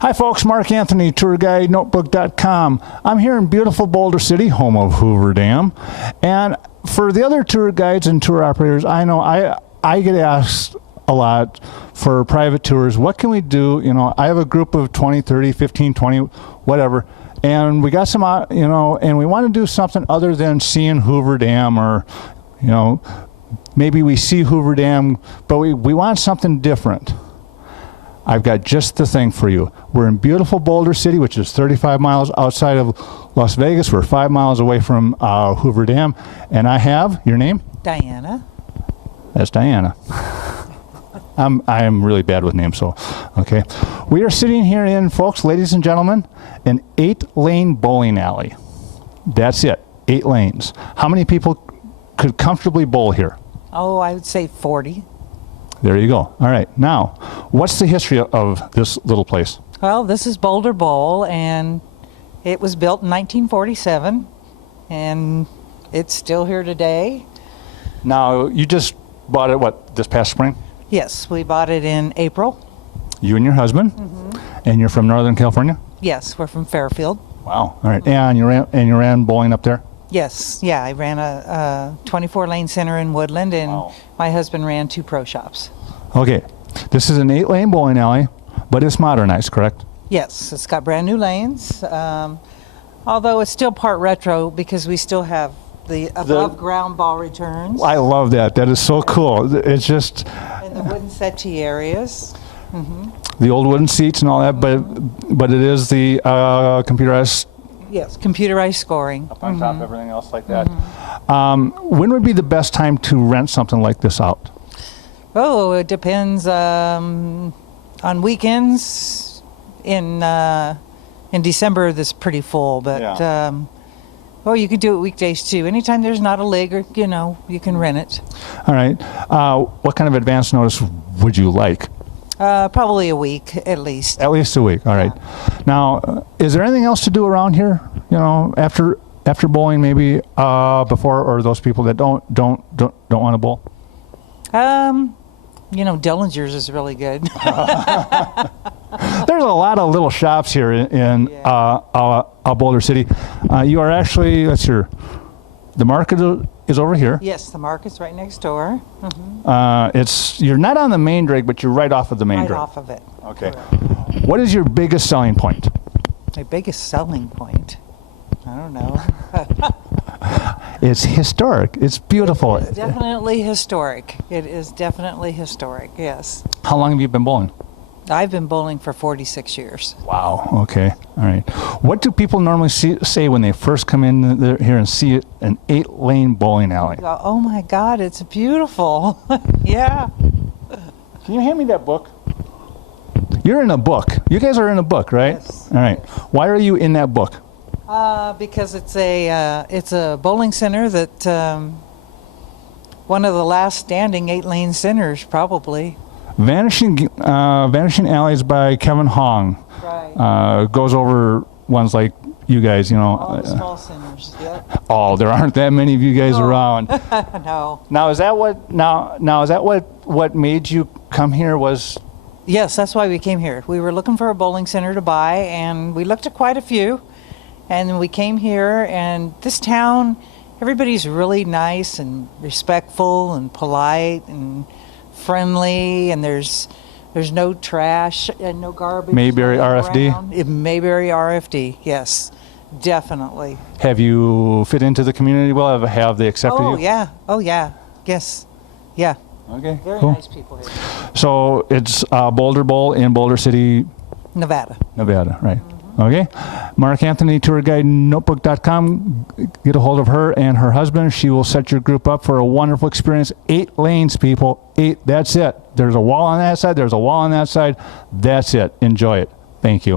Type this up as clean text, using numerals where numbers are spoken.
Hi folks, Mark Anthony, tour guide notebook.com. I'm here in beautiful Boulder City, home of Hoover Dam. And for the other tour guides and tour operators, I know I get asked a lot for private tours. What can we do? You know, I have a group of 20, 30, 15, 20, whatever. And we got some, you know, and we want to do something other than seeing Hoover Dam, or, you know, maybe we see Hoover Dam, but we want something different. I've got just the thing for you. We're in beautiful Boulder City, which is 35 miles outside of Las Vegas. We're 5 miles away from Hoover Dam. And I have, your name? Diana. That's Diana. I am really bad with names, so, okay. We are sitting here in, folks, ladies and gentlemen, an 8-lane bowling alley. That's it, 8 lanes. How many people could comfortably bowl here? Oh, I would say 40. There you go. All right. Now, what's the history of this little place? Well, this is Boulder Bowl, and it was built in 1947, and it's still here today. Now, you just bought it, what, this past spring? Yes, we bought it in April. You and your husband? And you're from Northern California? Yes, we're from Fairfield. Wow. All right. And you ran bowling up there? Yes, yeah, I ran a 24-lane center in Woodland, and Wow. my husband ran 2 pro shops. Okay. This is an 8-lane bowling alley, but it's modernized, correct? Yes, it's got brand new lanes, although it's still part retro because we still have the above-ground ball returns I love that. That is so cool. It's just and the wooden settee areas. the old wooden seats and all that, but it is the computerized Yes, computerized scoring. up on top, everything else like that. When would be the best time to rent something like this out? Oh, it depends on weekends. In December, this is pretty full, but Yeah. you could do it weekdays too. Anytime there's not a leg, or you can rent it. All right. What kind of advance notice would you like? Probably a week at least. At least a week. All right. Now, is there anything else to do around here? You know, after bowling, maybe before, or those people that don't want to bowl? Dillinger's is really good. There's a lot of little shops here in Boulder City. You are actually, let's see, the market is over here. Yes, the market's right next door. You're not on the main drag, but you're right off of the main Right drag. off of it. Okay. Correct. What is your biggest selling point? My biggest selling point? I don't know. It's historic. It's beautiful. It's definitely historic. It is definitely historic, yes. How long have you been bowling? I've been bowling for 46 years. Wow. Okay. All right. What do people normally say when they first come in here and see an 8-lane bowling alley? Go, oh my God, it's beautiful. Yeah. Can you hand me that book? You're in a book. You guys are in a book, right? Yes. All right. Why are you in that book? Because it's a bowling center that one of the last standing 8-lane centers, probably. Vanishing Alleys by Kevin Hong. Right. Goes over ones like you guys, All the small centers. Yep. Oh, there aren't that many of you guys No. around. No. Now is that what made you come here? Was Yes, that's why we came here. We were looking for a bowling center to buy, and we looked at quite a few. And we came here, and this town, everybody's really nice and respectful and polite and friendly, and there's no trash and no garbage. Mayberry RFD? Around. Mayberry RFD, yes, definitely. have you fit into the community well? Have they accepted you? Oh yeah, yes, yeah. Okay, Very cool. nice people here. So it's Boulder Bowl in Boulder City, Nevada. Nevada, right? Okay. Mark Anthony, tour guide notebook.com. Get a hold of her and her husband. She will set your group up for a wonderful experience. 8 lanes, people. 8. That's it. There's a wall on that side. There's a wall on that side. That's it. Enjoy it. Thank you.